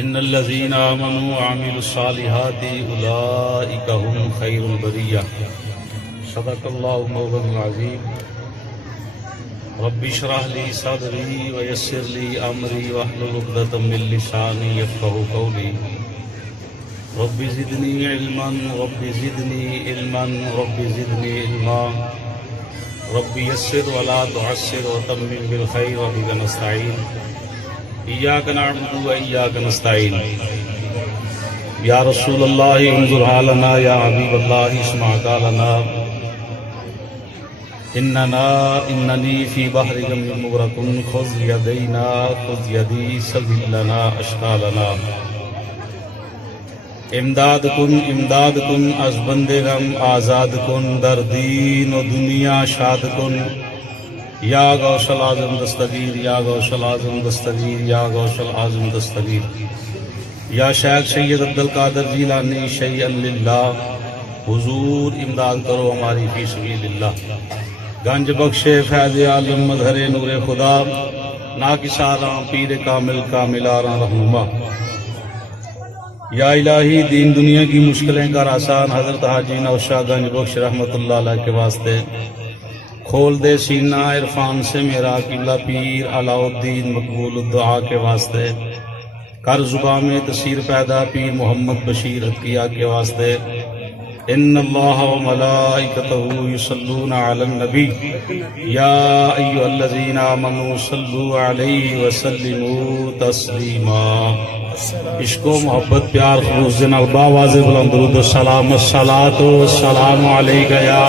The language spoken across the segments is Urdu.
ان الذين آمنوا وعملوا الصالحات اولئك هم خير البرية. صدق الله مولانا العظيم. رب اشرح لي صدري ويسر لي امري واحلل عقدة من لساني يفقهوا قولي. رب زدني علما رب زدني علما رب زدني علما. رب يسر ولا تعسر وتمم بالخير وبك نستعين. إياك نعبد وإياك نستعين. يا رسول الله انظر حالنا، يا حبيب الله اسمع قالنا. إنني في بحر غم مغرق، خذ يدينا خذ يدي سبل لنا أشكالنا. امداد کن از بند غم آزاد کن، در دین و دنیا شاد کن. یا غوث العظم دستگیر، یا غوث العظم دستگیر، یا غوث العظم دستگیر. یا شیخ سید عبدالقادر جیلانی شیئا للہ، حضور امداد کرو ہماری فی سبیل اللہ. گنج بخش فیض عالم مظہر نور خدا، ناکساراں پیر کامل کاملاراں رہنما. یا الہی دین دنیا کی مشکلیں کر آسان، حضرت حاجی نوشاہ گنج بخش رحمت اللہ علیہ کے واسطے. کھول دے سینہ عرفان سے میرا قبلہ پیر علاء الدین مقبول الدعا کے واسطے. کر زباں میں تاثیر پیدا پیر محمد بشیر عطیہ کے واسطے. ان اللہ و ملائکتہ یصلون علی النبی یا ایھا الذین آمنوا صلوا علیہ وسلموا تسلیما. عشق و محبت پیار خلوص جناب باواز بلند درود و سلام. الصلاۃ والسلام علیک یا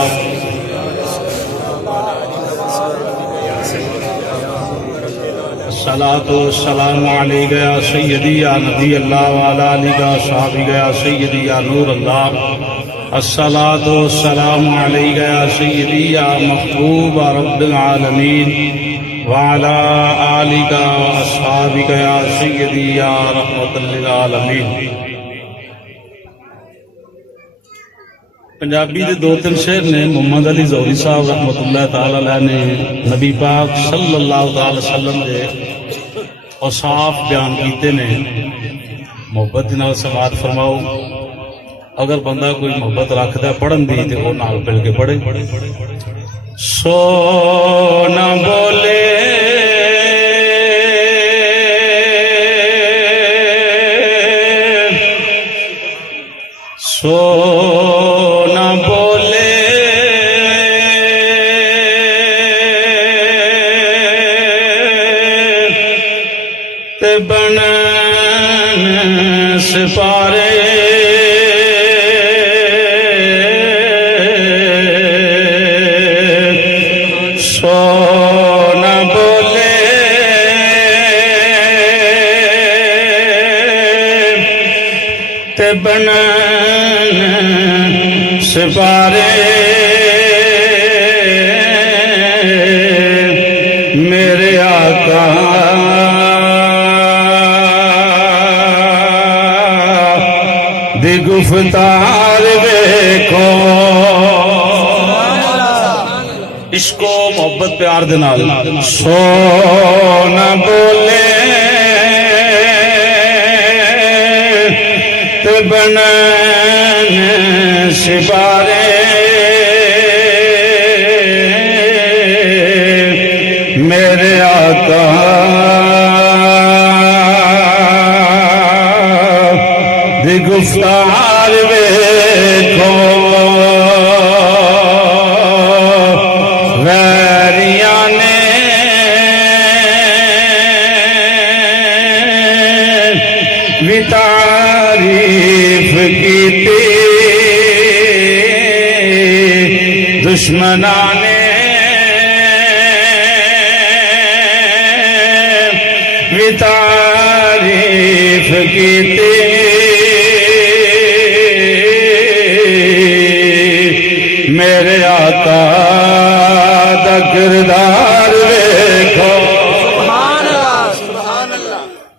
الصلاۃ والسلام علیک یا سیدی یا نبی اللہ وعلی آلہ وصحبہ یا سیدی یا نور اللہ. الصلاۃ والسلام علیک یا سیدی یا محبوب رب العالمین وعلی آلہ وصحبہ یا سیدی یا رحمت للعالمین. پنجابی دے دو تین شعر نے محمد علی زوری صاحب رحمت اللہ تعالی علیہ نے نبی پاک صلی اللہ تعالی وسلم دے اوصاف بیان کیتے نے. محبت نال سماعت فرماؤ. اگر بندہ کوئی محبت رکھدا پڑھن دی تے او نال مل کے پڑھے. سو نہ بولے سو نہ بولے تے بنن سپارے. بنن سپارے میرے آقا دی گفتار دیکھو. عشق و محبت پیار دے نال سو نہ بولے بنن سپارے میرے آقا دی گفتار دیکھو. ویریاں نے بھی تعریف کیتی، دشمناں نے بھی تعریف کیتی. میرے آقا دا کردار دیکھو.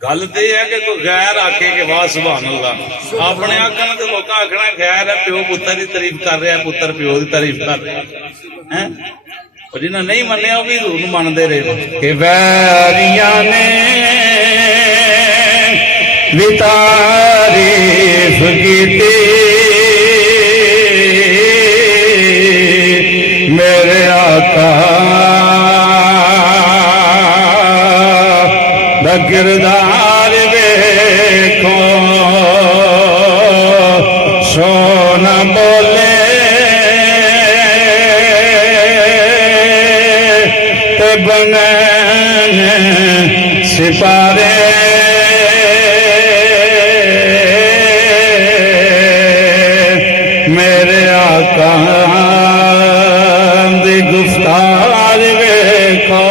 گل تو یہ ہے کہ کوئی غیر آکے کہ واہ سبحان اللہ. اپنے آکھنا تو لوگ آکھنا خیر ہے پیو پتر کی تعریف کر رہا ہے، پتر پیو کی تعریف کر رہا ہے. اور جنہیں نہیں منیا وہ بھی حضور مانتے رہے کہ ویریاں نے بھی تعریف کیتی میرے آقا دا کردار ویکھو سونا بولے تے بنے سپارے میرے آقا دی گفتار ویکھو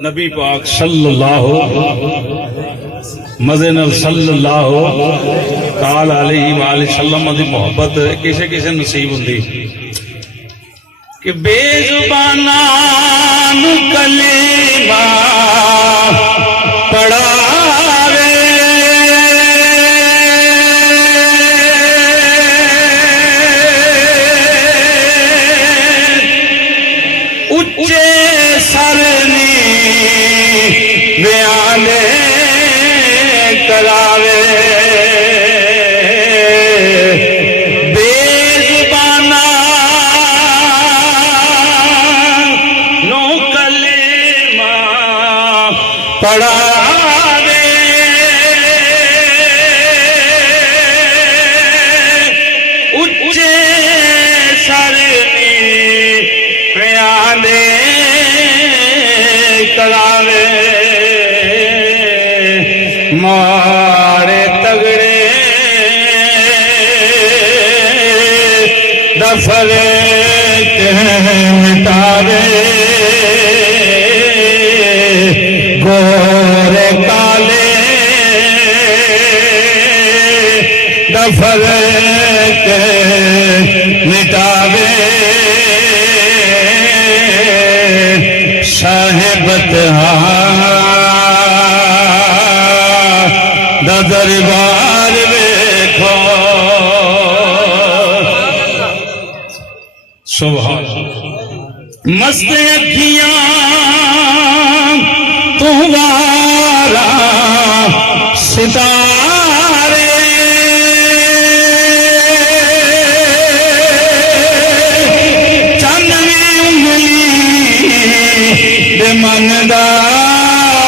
نبی پاک صلی اللہ مدینہ صلی اللہ تعالی علیہ وآلہ وسلم دی محبت کسے کسے نصیب ہوندی کہ بے زبانان کلمہ پڑھاوے اچھے سرنی بیانے کراوے بے زبانان نو کلمہ پڑھاوے اچھے سرنی بیانے کراوے مارے تگڑے دفر مٹاوے گورے کالے دفر مٹاوے صاحبت دا دربار ویکھو سبحان مست اکھیاں تمہارا ستارے چاندنی انگلی دے من دا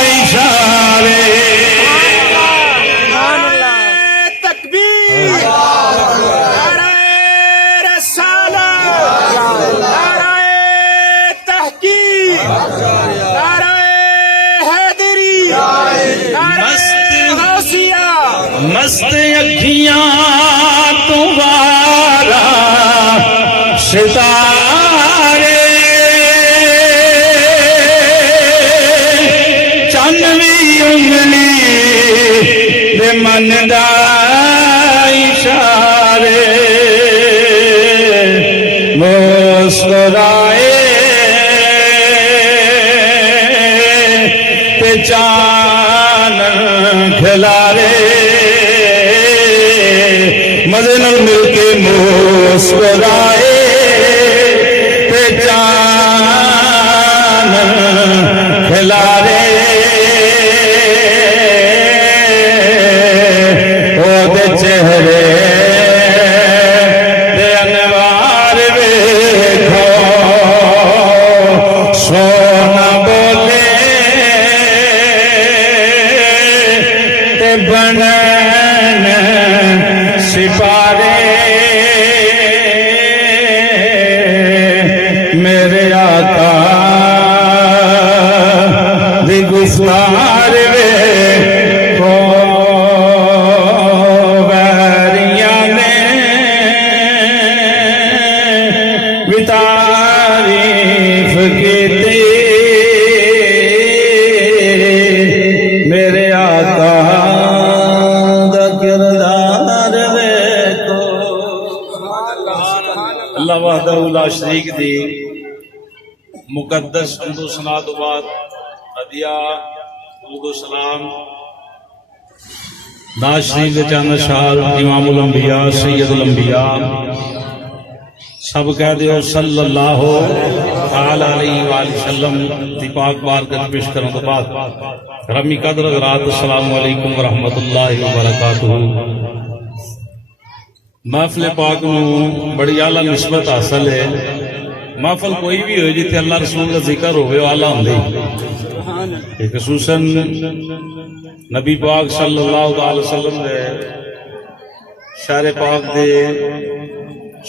اشارے مست اکھیاں تمہارا ستارے چاندنی انگلی دے من دا اشارے مسکرائے تے چانن کھلارے مزے نال مل کے مسکرائے تے چانن کھلارے او دے چہرے دے انوار ویکھو سونا بولے تے بنن سپارے میرے آقا دی گفتار ویکھو ویریاں نے بھی تعریف کیتی میرے آقا دا کردار ویکھو اللہ وحدہ لا شریک دی مقدس حمد و ثنا تو بعد ہدیہ درود و سلام ناز شریف دے چاند شار امام الانبیاء سید الانبیاء سب کہہ دیو صلی اللہ تعالی علیہ وآلہ وسلم دی پاک بارگاہ پیش کرنے تو بعد رمی قدر حضرات السلام علیکم ورحمۃ اللہ وبرکاتہ۔ محفل پاک نو بڑی اعلیٰ نسبت حاصل ہے۔ محفل کوئی بھی ہوئے جتنے اللہ رسول کا ذکر ہوئے وہ اعلیٰ ہوندے، خصوصاً نبی پاک صلی اللہ علیہ وسلم دے شہر پاک دے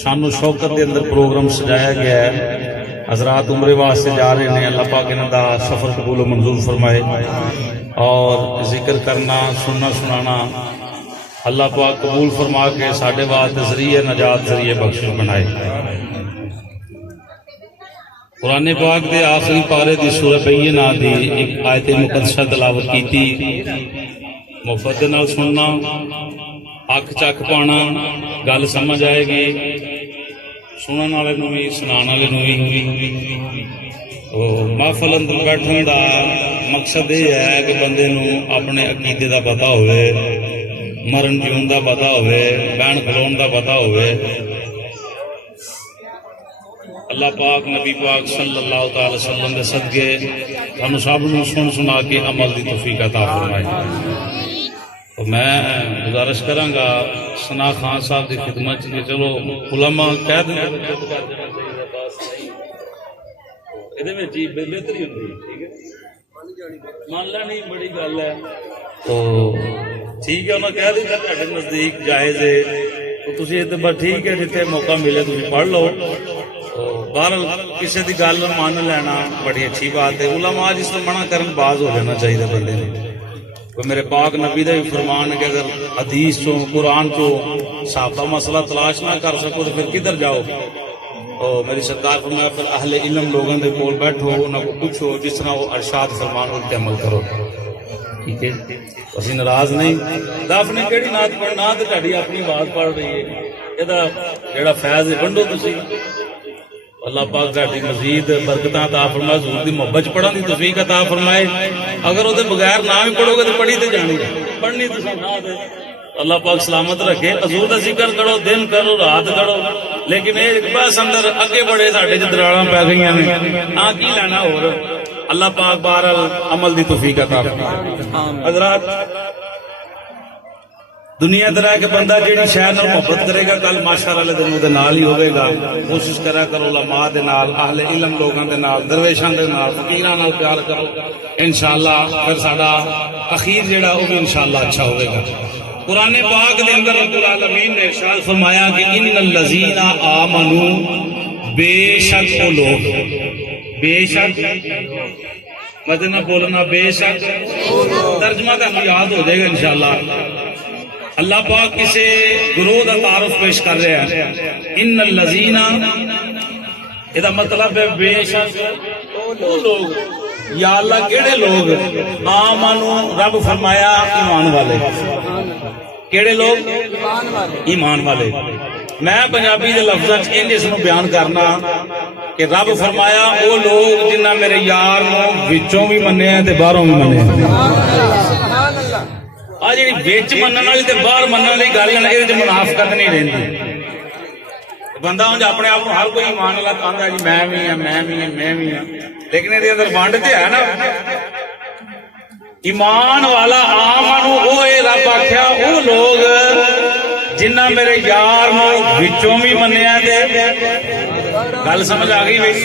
شان و شوکت دے اندر پروگرام سجایا گیا ہے۔ حضرات عمرے واسطے جا رہے ہیں، اللہ پاک انہاں دا سفر قبول و منظور فرمائے، اور ذکر کرنا سننا سنانا اللہ پاک قبول فرما کے ساڈے واسطے ذریعہ نجات ذریعہ بخشش بنائے۔ قرآن پاک دے آخری پارے دی سورہ بینہ دی ایک آیت مقدسہ تلاوت کیتی، مفت نال سننا، اکھ چک پانا، گل سمجھ آئے گی، سنن والے نوں وی سنان والے نوں وی۔ محفل اندر بیٹھن دا مقصد یہ ہے کہ بندے نوں اپنے عقیدے دا پتہ ہوئے، مرن جیون دا پتہ ہوئے، بہن کھلون دا پتہ ہوئے۔ اللہ پاک نبی پاک صلی اللہ تعالی وسلم دے صدقے ہم سب نوں سن سنا کے عمل دی توفیق عطا فرمائے۔ تو میں گزارش کراں گا ثنا خان صاحب دی خدمت کہ چلو علماء کہہ دیں ادھے میں جی بہتری ہوندی ٹھیک ہے، مان لا نہیں بڑی گل ہے تو ٹھیک ہے، انہاں کہہ دیتا تہاڈے نزدیک جائز ہے تو تسی تے بس ٹھیک ہے، جتھے موقع ملے تسی پڑھ لو۔ بہرحال کسی دی گل مان لینا بڑی اچھی بات ہے۔ علماء جس طرح منع کرن باز ہو جانا چاہیے بندے نے۔ کوئی میرے پاک نبی دا بھی فرمان ہے کہ اگر حدیث چو قرآن چو صحابہ مسئلہ تلاش نہ کر سکو تو پھر کدھر جاؤ؟ اور میری سرکار فرمایا پھر اہل علم لوگوں دے کول بیٹھو، انہاں کو پوچھو، جس طرح وہ ارشاد فرمان ان تے عمل کرو۔ ٹھیک ہے، اسی ناراض نہیں۔ دف نے کیڑی نعت پڑھنا تے تہاڈی اپنی آواز پڑھ رہی ہے، یہ جڑا فیض ہے ونڈو تسی۔ اللہ پاک تہاڈی مزید برکتاں عطا فرمائے، حضور دی محبت پڑھن دی توفیق عطا فرمائے۔ اگر وہ بغیر نہ بھی پڑھو گے تو پڑھی تے جانی ہے، پڑھنی تو نہ دے۔ اللہ پاک سلامت رکھے۔ حضور دا ذکر کرو، دن کرو، رات کرو، لیکن ایک بس اندر اگے بڑے ساڈے چ دراڑاں پی گئیاں نے، ہاں کی لینا ہور۔ اللہ پاک بہرحال عمل دی توفیق عطا فرمائے۔ حضرات دنیا درا کے بندہ جیڑی شہر نال محبت کرے گا کل معاشر والے دن دے نال ہی ہوے گا۔ کوشش کرا کرو علماء دے نال، اہل علم لوگاں دے نال، درویشاں دے نال، فقیراں نال پیار کرو، انشاءاللہ پھر ساڈا اخیر جیڑا وہ بھی انشاءاللہ اچھا ہوے گا۔ قرآن پاک دے اندر رب العالمین نے ارشاد فرمایا کہ ان الذین آمنوا، بے شک وہ لوگ، بے شک مدنہ بولنا، بے شک ترجمہ تمہیں یاد ہو جائے گا انشاءاللہ۔ اللہ پاک کسے گروہ دا تعارف پیش کر رہا ہے، ان الذین، یہ مطلب ہے بے شک وہ لوگ، یا اللہ کیڑے لوگ، آمنو رب فرمایا ایمان والے، کیڑے لوگ؟ ایمان والے۔ میں پنجابی دے لفظاں انج اس نو بیان کرنا کہ رب فرمایا وہ لوگ جنہاں میرے یار نو وچوں بھی منیا تے باہروں بھی منیا۔ آ جی بچ منن والی تے باہر منن والی گل ہے، یہ منافقت نہیں رہندی۔ بندہ ہوں اپنے آپ کو ہر کوئی ایمان والا کہندا جی میں بھی ہاں، میں بھی ہاں، میں بھی ہاں، لیکن یہ اندر ونڈ تے ہے نا۔ ایمان والا آمنو وہ رب آکھیا وہ لوگ جنہ میرے یار نو وچوں بھی منیا تے گل سمجھ آ گئی بھائی؟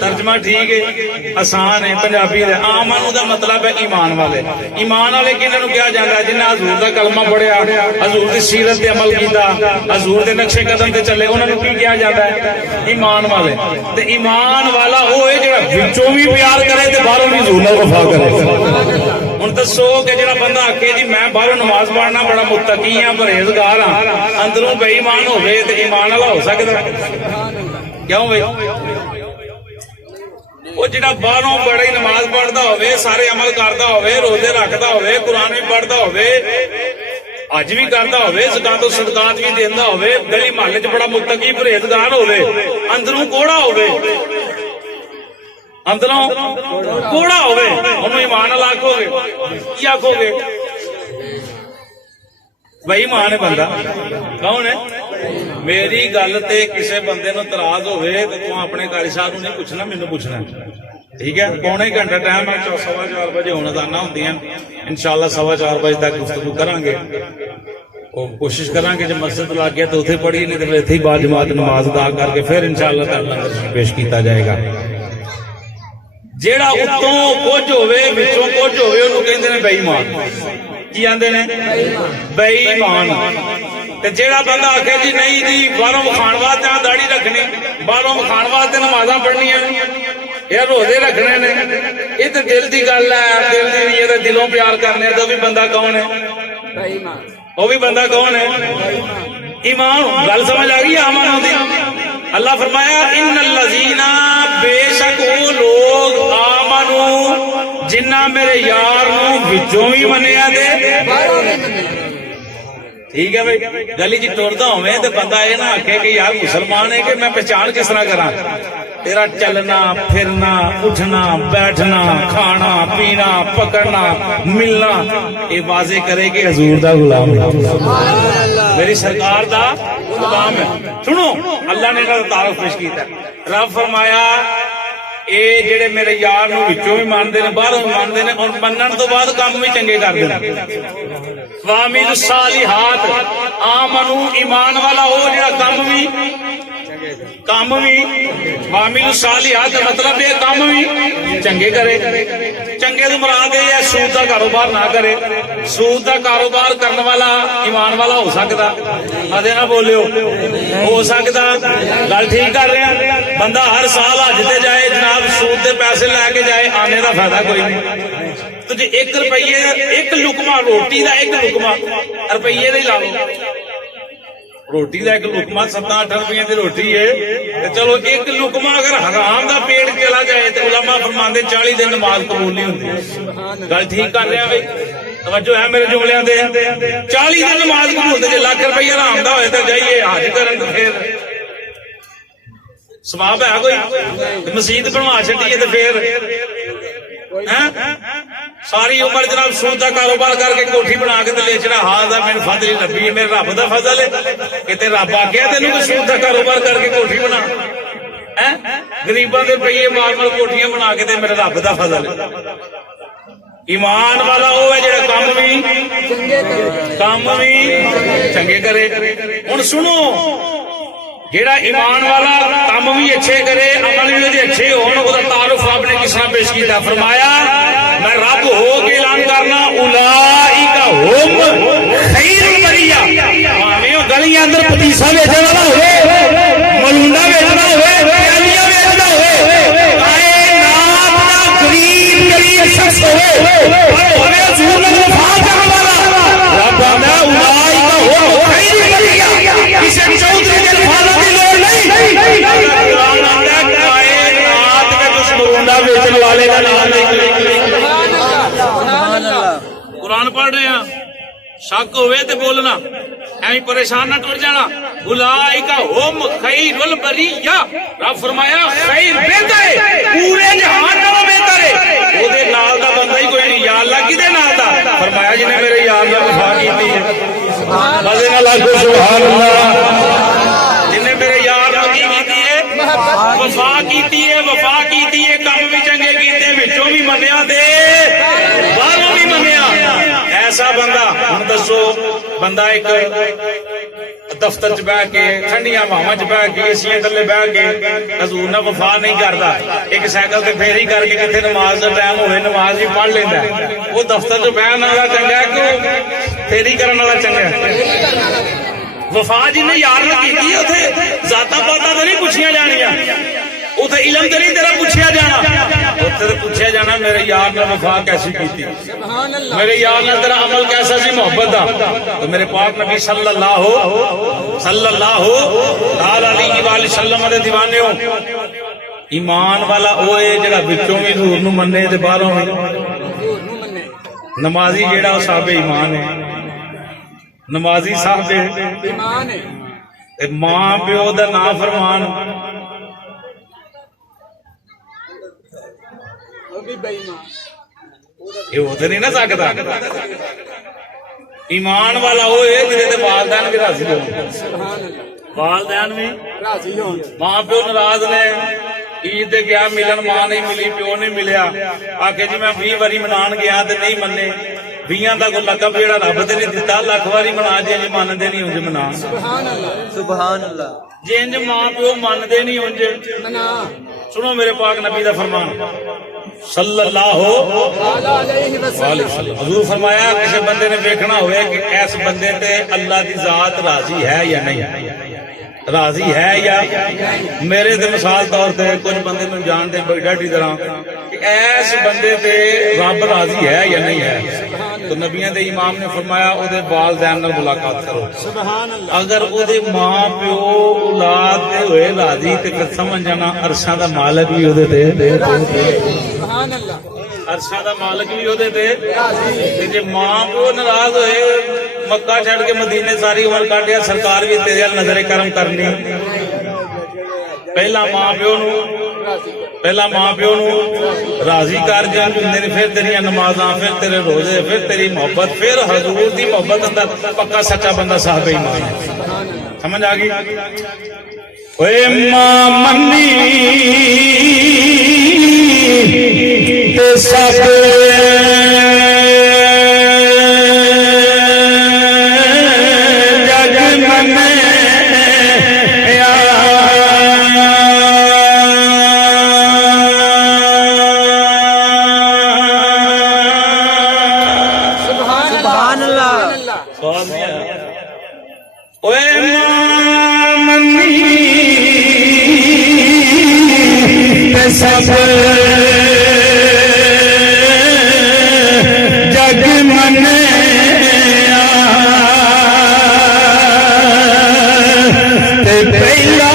ترجمہ ٹھیک ہے، آسان ہے پنجابی دے۔ آمنو دا مطلب ہے ایمان والے۔ ایمان والے کنہاں نوں کہا جاندا ہے؟ جنہاں حضور دا کلمہ پڑھیا، حضور دی سیرت تے عمل کیتا، حضور دے نقشے قدم تے چلے، انہاں نوں کی کہا جاندا ہے؟ ایمان والے۔ تے ایمان والا وہ ہے جڑا وچوں بھی پیار کرے تے باہروں بھی حضور نال وفا کرے۔ ہن دسو کہ جڑا بندہ آکھے جی میں باہروں نماز پڑھنا بڑا متقی ہاں، پرہیزگار ہاں، اندروں بے ایمان ہوے تے ایمان والا ہو سکدا؟ کیوں بھائی؟ وہ جڑا باہروں بڑی نماز پڑھتا ہوئے، سارے عمل کرتا ہوئے، روزے رکھتا ہوئے، قرآن بھی پڑھتا ہوئے، حج بھی کرتا ہوئے، زکات و صدقات بھی دیندا ہوئے، گلی محلے چ بڑا متقی پرہیزگار ہوئے، اندروں کوڑا ہوئے، اندروں کوڑا ہوئے، انہوں ایمان والا آکھو گے؟ کی آکھو گے؟ بھائی ایمان ہے بندہ، کون ہے؟ میری گل تے کسے بندے نو تراز ہوئے تو تو اپنے قاری صاحب نو نہیں پوچھنا، مینوں پوچھنا، ٹھیک ہے؟ پونے گھنٹہ ٹائم ہے، 4:15 بجے ہونا دانا ہوندی ہیں، انشاءاللہ 4:15 بجے تک گفتگو کریں گے، کوشش کریں گے جب مسجد لگ گیا تو اتنے پڑھی، نہیں تو پھر اتنے بعد جماعت نماز ادا کر کے پھر انشاءاللہ تعالی لنگر پیش کیتا جائے گا۔ جیڑا اتوں کچھ ہوئے وچوں کچھ ہوئے انہوں کہندے نے بے ایمان، کی آندے نے بے ایمان۔ تے جیڑا بندہ آکھے جی نہیں جی باہروں کھان واسطے داڑھی رکھنی، باہروں کھان واسطے نمازاں پڑھنیاں یا روزے رکھنے نے، یہ تو دل دی گل ہے، دل دی نہیں ہے، دلوں پیار کرنے تو بھی بندہ کون ہے؟ وہ بھی بندہ کون ہے؟ ایمان۔ گل سمجھ آ گئی آمن ہوتی؟ اللہ فرمایا ان الذین، بے شک وہ لوگ آمنو جنہ میرے یار نو وچوں بھی منیا دے، ٹھیک ہے بھائی؟ گلی جی ٹردا ہوئے تو بندہ یہ نہ آکھے کہ یار مسلمان ہے کہ میں پہچان کس طرح کراں؟ تیرا چلنا پھرنا اٹھنا بیٹھنا کھانا پینا پکڑنا ملنا یہ واضح کرے کہ حضور دا غلام ہے، میری سرکار دا غلام ہے۔ سنو اللہ نے انہاں دا تعارف پیش کیتا ہے، رب فرمایا اے جڑے میرے یار نو وچوں بھی مانتے ہیں باہروں بھی مانتے ہیں اور منن تو بعد کام بھی چنگے کرتے ہیں۔ وَعَمِلُوا الصَّالِحَاتِ، آمنو ایمان والا ہو جڑا کام بھی وَعَمِلُوا الصَّالِحَاتِ مطلب یہ کام بھی چنگے کرے۔ چنگے تو مراد یہ ہے سود کا کاروبار نہ کرے، سود کا کاروبار کرنے والا ایمان والا ہو سکتا، مدے نہ بولیو، ہو سکتا، گل ٹھیک کر رہے ہیں۔ بندہ ہر سال حج تے جائے جناب سود دے پیسے لے کے جائے، آنے کا فائدہ کوئی نہیں۔ تو جی 1 روپیے ایک لقمہ روٹی دا، 1 لقمہ روپیے دا ہی لا لو، روٹی دا 1 لقمہ 7-8 روپیے دی روٹی ہے، چلو 1 لقمہ اگر حرام دا پیٹ چلا جائے تو علماء فرماندے 40 دن نماز قبول نہیں ہوندی۔ گل ٹھیک کر رہے ہیں بھائی، توجہ ہے میرے جملیاں دے؟ 40 دن نماز قبول تے لاکھ روپیہ حرام دا ہوئے تو جائیے حج کرن تے پھر ثواب ہے کوئی؟ مسجد بنوا چھڈیے تے پھر ساری عمر جناب سود کا کاروبار کر کے کوٹھی بنا کے لیچنا، ہاں میرے فضل ہی ربی، میرے رب دا فضل ہے کہ تے رب آکھیا تینوں کوئی سود کا کاروبار کر کے کوٹھی بنا، غریباں دے روپیے مار مار کوٹھیاں بنا کے تے میرے رب دا فضل ہے۔ ایمان والا وہ ہے جڑا کام بھی چنگے کرے۔ ہن سنو جیڑا ایمان والا کام بھی اچھے کرے عمل بھی اچھے ہون، وہ تعارف رب نے کس طرح پیش کیا؟ فرمایا میں رب ہو کے اعلان کرنا اولئک ہم خیر البریہ۔ ہمیں گلیاں اندر پتیسا بیچنے والا ہوئے، ملونڈا بیچنا ہوئے، پیالیاں بیچنا ہوئے، کائنات دا غریب شخص ہوئے اور حضور نے وفا کرنے والا رب آندا اولئک ہم خیر البریہ۔ کسی چوتھے کے الفاظ کی لوڑ نہیں، قرآن آتا ہے کائنات میں کچھ ملونڈا بیچنے والے کا نام نہیں۔ قرآن پڑھ رہے ہیں، شک ہوئے تے بولنا، ایویں پریشان نہ ٹر جانا۔ اولئک ہم خیر البریہ، رب فرمایا خیر بہتر ہے، پورے جہان نالوں بہتر ہے۔ او دے نال دا بندہ ہی کوئی نہیں، یا اللہ کدے نال دا؟ فرمایا جن نے میرے یار نال وفا کیتی ہے، مزے نال آکھو سبحان اللہ، جن نے میرے یار نال کی کیتی ہے؟ وفا کیتی ہے، وفا کیتی ہے، کام بھی چنگے کیتے، وچوں بھی منیا دے باہروں بھی منیا۔ ایسا بندہ ہن دسو، بندہ ایک دفتر چ بہ کے ٹھنڈیاں ہواواں چ بہ کے اے تھلے بہ کے حضور نہ وفا نہیں کرتا، ایک سائیکل تے پھیری کر کے کتنے نماز کا ٹائم ہوئے نماز بھی پڑھ لینا ہے، وہ دفتر چ بہن والا چنگا ہے کہ پھیری کرن والا چنگا ہے؟ وفا جن نے یار نے کی اتنے ذاتا پاتا تو نہیں پوچھیا جانیا، اتنے علم تو نہیں تیرا پوچھیا جانا، اتنے تو پوچھیا جانا میرے یار نے وفا کیسی کی، میرے یار نے تیرا عمل کیسا سی محبت دا۔ تو میرے پاک نبی صلی اللہ علیہ وآلہ وسلم دے دیوانے ہو، ایمان والا وہ ہے جڑا وچوں بھی حضور نو مننے تے باہروں بھی۔ نمازی جیڑا وہ صاحب ایمان ہے، نمازی صاحب ایمان ہے، ماں پیو دا نافرمان یہ ہو تو نہیں نہ سکتا۔ ایمان والا وہ ہے جنہیں والدین بھی راضی ہو، والدین بھی ماں پیو ناراض نے عید دے گیا ملن ماں نہیں ملی پیو نہیں ملیا آکے جی میں 20 واری منان گیا تے نہیں منے 20 دا کوئی لقب جڑا رب تے نہیں دتا لکھ واری منا جے مندے نہیں انج منا سبحان اللہ جے انج ماں پیو مندے نہیں انج منا سنو میرے پاک نبی دا فرمان صلی اللہ علیہ وسلم حضور فرمایا کسی بندے نے دیکھنا ہوئے کہ اس بندے تے اللہ دی ذات راضی ہے یا نہیں راضی ہے یا میرے تے مثال طور تے کچھ بندے میں جان دے بڑی ڈاڈی طرح کہ ایس بندے تے رب راضی ہے یا نہیں ہے تو نبیوں دے امام نے فرمایا او دے والدین نال ملاقات کرو اگر او دے ماں پیو اولاد دے ہوئے راضی تے پھر سمجھ جانا عرشاں دا مالک بھی او دے سبحان اللہ عرشاں دا مالک بھی او دے تے جے ماں پیو ناراض ہوئے مکہ چھڑ کے مدینے ساری عمر کاٹیا سرکار بھی تیرے نظر کرم کرنی پہلا ماں پیو نو راضی کر جان پھر تیری نمازاں پھر تیرے روزے پھر تیری محبت پھر حضور دی محبت اندر پکا سچا بندہ صاحب ایمان ہے سمجھ آ گئی اوے ماں منی تے سب سب جگ منیا پہلا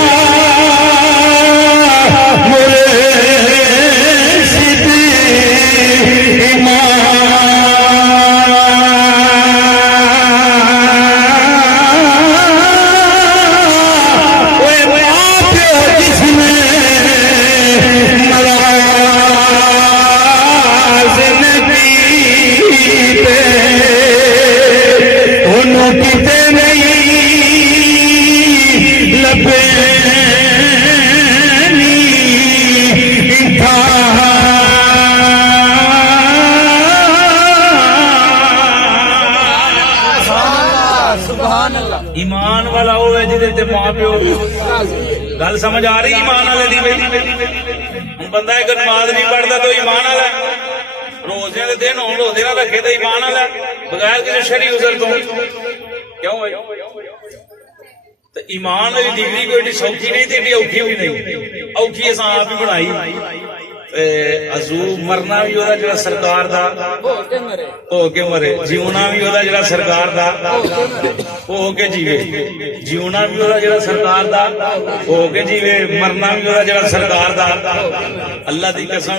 مرشد ایمان جس میں ایمان والا ہوئے جی ماں پیو گل سمجھ آ رہی ایمان والے دی بندہ ایک نماز نہیں پڑھتا تو ایمان والا روزے دے دن ہوں روزے نہ رکھے تو ایمان والا بغیر کسی شرعی عذر تو کیوں ہے تو ایمان والی ڈگری کوئی سوکھی نہیں تھی اوکھی بھی نہیں اوکھی اصا آپ ہی بنائی حضور مرنا بھی ہوتا جڑا سرکار دا ہو کے مرے جیونا بھی ہوتا جڑا سرکار دا ہو کے جیوے جیونا بھی ہوتا جڑا سرکار دا ہو کے جیوے مرنا بھی ہوتا جڑا سرکار دا اللہ دی قسم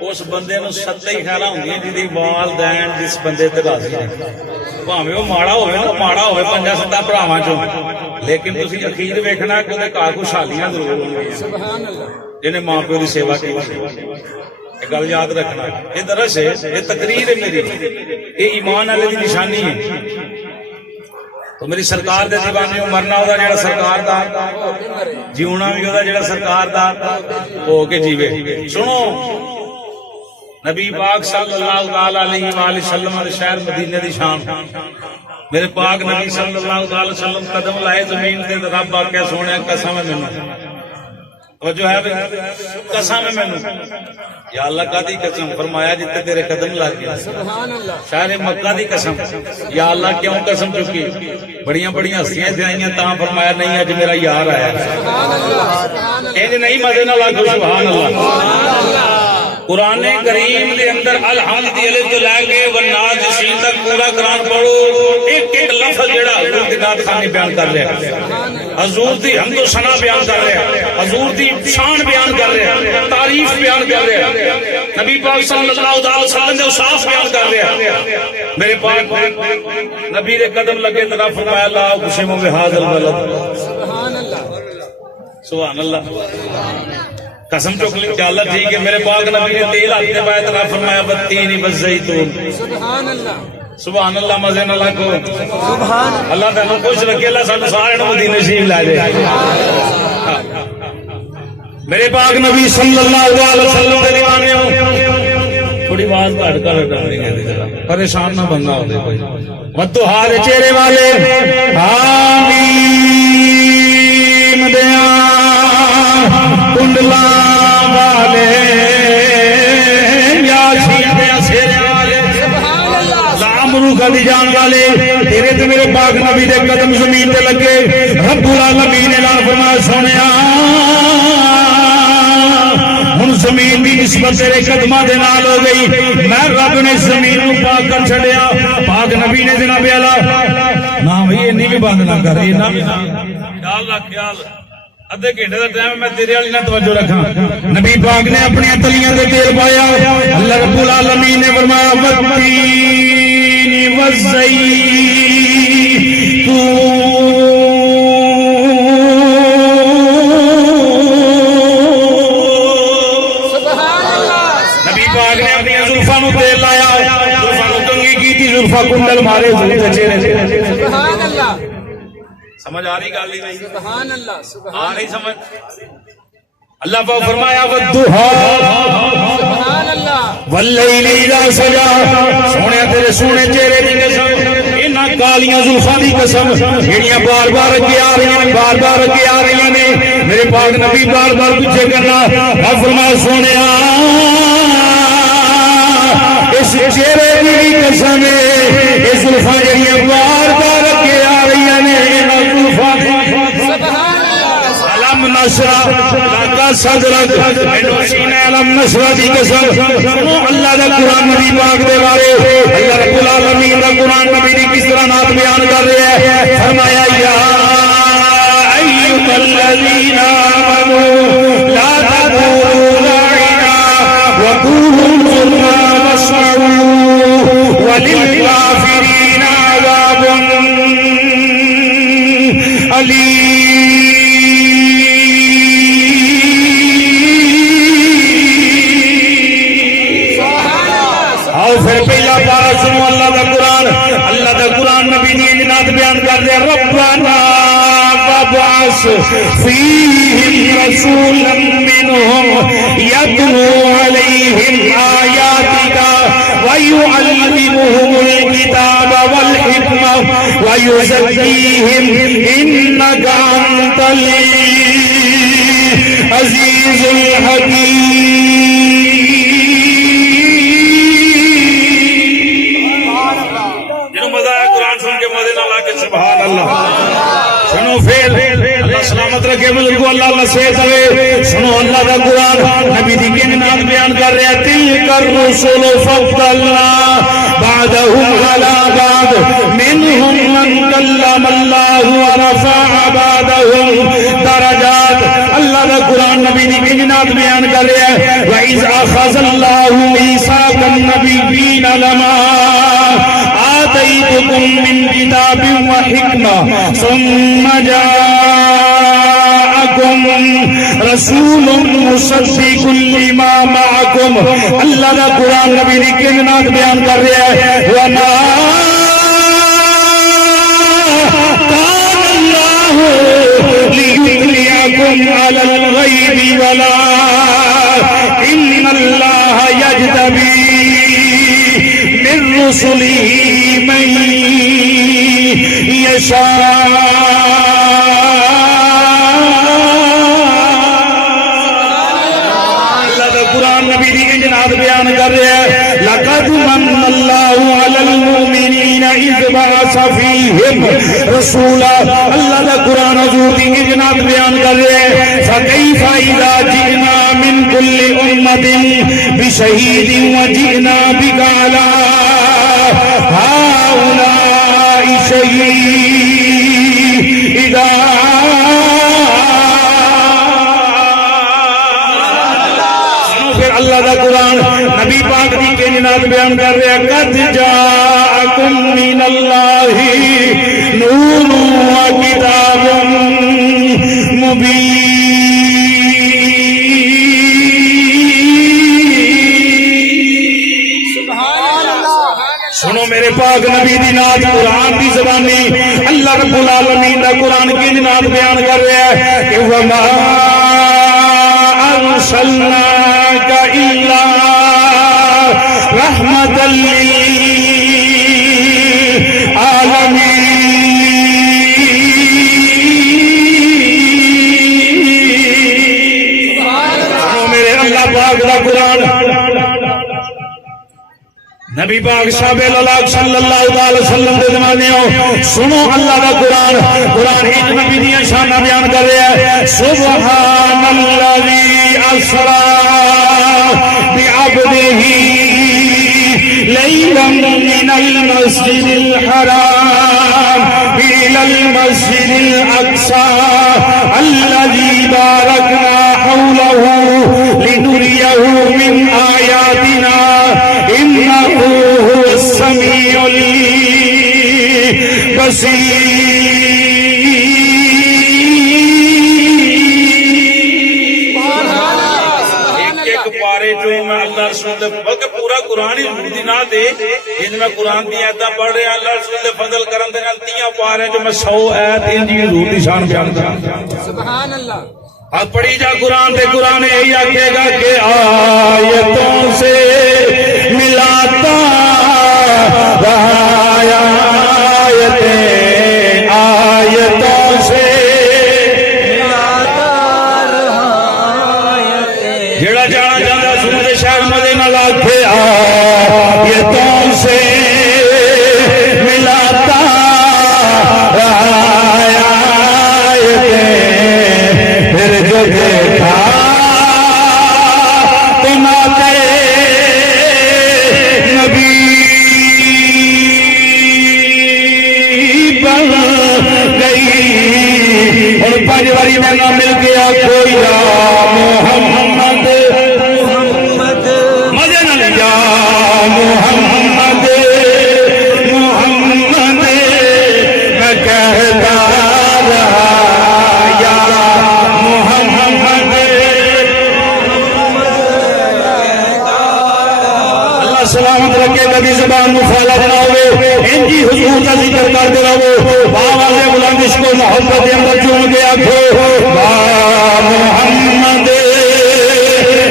اس بندے نو ستے ہی خیالاں ہوندیاں جدی والدین جس بندے تے راضی ہیں بھاویں وہ ماڑا ہوئے نا ماڑا ہوئے 5-7 بھراواں چوں لیکن تسی اخیر ویکھنا کہ اودے گھر خوشحالیاں ضرور ہونگیاں سبحان اللہ جنہیں ماں پیو کی سیوا کی گل یاد رکھنا یہ درس ہے یہ تقریر ہے میری یہ ایمان والے کی نشانی ہے تو میری سرکار دے دیوانے مرنا ہوتا جڑا سرکار دا جیونا بھی ہوتا جڑا سرکار دا ہو کے جیوے سنو نبی پاک صلی اللہ علیہ وآلہ وسلم شہر مدینے دی شان میرے پاک نبی صلی اللہ علیہ وسلم قدم لائے زمین تے رب آکے سونے قسم ہے مینوں جو ہے قسم ہے مینوں یا اللہ کا دی قسم فرمایا جتے تیرے قدم لگ گیا شاہر مکہ دی قسم یا اللہ کیوں قسم چکی بڑیاں بڑیاں ہستیاں دھیائیاں تاں فرمایا نہیں اج میرا یار آیا انج نہیں مزے نہ لگو سبحان اللہ قرآن کریم دے اندر الحمد دی الف تو لے کے والنازشین تک پورا قرآن پڑھو ایک ایک لفظ جڑا حضور دی نعت خوانی بیان کر رہا ہے حضور دی حمد و ثنا بیان کر رہا ہے حضور دی شان بیان کر رہا ہے تعریف بیان کر رہا ہے نبی پاک صلی اللہ علیہ وسلم دے اوصاف بیان کر رہا ہے میرے پاک نبی دے قدم لگے تے رب فرمایا لا اقسم بہذا البلد سبحان اللہ سبحان اللہ قسم چک لی کہ اللہ ٹھیک ہے میرے پاک نبی نے تیل ہاتھ میں پایا تو فرمایا والتین والزیتون سبحان اللہ سبحان اللہ مزے نہ لاکھو سبحان اللہ تعالیٰ خوش رکھے اللہ سانو سارے نو مدینے شریف لا جائے میرے پاک نبی صلی اللہ علیہ وسلم دے دیوانے ہو تھوڑی بات گھٹ کر ڈرنی ہے پریشان نہ بننا ہوتے کوئی مدو ہار چہرے والے آمین دیا کنڈلا والے دی جان والے تیرے تے میرے پاک نبی دے قدم زمین تے لگے رب العالمین نے اعلان فرمایا سونیا ہن زمین دی نسبت تیرے قدماں دے نال ہو گئی میں رب نے زمین نو پاک کر چھڈیا پاک نبی نے جناب اعلی نا بھئی اینی بھی بند نہ کر نا خیال رکھ خیال ادھے گھنٹے دا ٹائم میں تیرے والی نہ توجہ رکھاں نبی پاک نے اپنی تلیاں تے تیل پایا اللہ رب العالمین نے فرمایا والتین والزیتون نبی پاک نے اپنی زلفاں نو تیل لایا زلفاں نو کنگھی کیتی زلفاں کنڈل مارے چہرے سبحان اللہ سمجھ آ رہی گل نہیں سبحان اللہ آ رہی سمجھ اللہ پاک فرمایا والضحی سبحان اللہ واللیل اذا سجا سونے تیرے سونے چہرے دی قسم انہاں کالیاں زلفاں دی قسم جڑیاں بار بار اگے آ رہی ہیں بار بار اگے آ رہی ہیں میرے پاک نبی بار بار پیچھے کرنا رب فرمایا سونیا اس چہرے دی قسم اس زلفاں جڑیاں بار بار اگے آ رہی ہیں انہاں زلفاں نشرہ لگا صدرک اینو سینے علم نشرہ دی قسم سنو اللہ دا قرآن نبی پاک دے بارے اللہ رب العالمین دا قرآن نبی دی کس طرح نات بیان کر رہے ہیں فرمایا یا ایھا الذین آمنوا لا تقولوا راعنا وقولوا انظرنا واسمعوا وللکافرین عذاب علیم پھر پہلا پارا سنو اللہ دا قرآن نبی دی نات بیان کر دے ربنا وابعث فیہم رسولا منہم یتلو علیہم آیاتک ویعلمہم الکتاب والحکمہ ویزکیہم انک انت العزیز الحکیم سبحان اللہ سنو پھر اللہ سلامت رکھے بزرگو اللہ اللہ صحت دے سنو اللہ دا قرآن نبی دی کی نات بیان کر رہے ہیں تلک الرسل فضلنا بعدهم على بعض منهم من کلم اللہ ورفع بعدهم درجات اللہ دا قرآن نبی دی کی نات بیان کر رہے ہیں وَإِذْ أَخَذَ اللَّهُ مِيثَاقَ النَّبِيِّينَ لَمَا آتيتكم من كتاب وحكمة ثم جاءكم رسول مصدق لما معكم اللہ دا قرآن نبی دی کلمات بیان کر رہا ہے وما كان الله ليطلعكم على الغيب ولكن الله يجتبي من رسله من يشاء اللہ دا قرآن نبی دی انجنات بیان کر رہے ہیں لقد من اللہ علی المؤمنین اذ بعث فیہم رسولا اللہ دا قرآن حضور دی انجنات بیان کر رہے ہیں فکیف اذا جئنا من کل امت بشہید وجئنا بک علی هؤلاء شهيدا اللہ دا قرآن نبی پاک دی کے جنات بیان کر رہے ہیں قد جاءکم من اللہ نور و کتاب مبین سنو میرے پاک نبی دی نات قرآن دی زبانی اللہ رب العالمین دا قرآن کی نات بیان کر رہا ہے کہ وما ارسلناک الا رحمت للعالمین. میرے اللہ پاک دا قرآن نبی پاک صاحب صلی اللہ علیہ وسلم دے زمانے ہو سنو اللہ دا قرآن. قرآن ایک نبی دی شانہ بیان کر رہا ہے. سبحان الذی اسری بعبدہ لیلا من المسجد الحرام الى المسجد الاقصى الذي باركنا حوله لنريه من آياتنا إنه هو السميع البصير. میں اللہ رسول بلکہ پورا قرآن ہی دی نہ دے ان میں قرآن دی آیتاں پڑھ رہے ہیں اللہ رسول دے فضل کرم دے نال 30 پارے جو میں 100 آیت ان دی حضور دی شان بیان کراں. سبحان اللہ. اب پڑھی جا قرآن دے. قرآن یہی آکھے گا کہ آیتوں سے ملاتا آیتوں سے جڑا جانا جانا سن شہر مدے نال آکھے آیتوں سے ملاتا پھر جو دیکھا تو ناتے نبی بن گئی. اور پانچ باری میں نہ مل گیا کوئی یا محمد مزے نہ لے جا محمد محمد میں کہتا رہا یا محمد. اللہ سلامت رکھے کبھی زبان مفالا بناؤ انجی حضور کا ذکر کرتے رہو. باواز بلندش کو محبت اندر چون کے آخو با محمد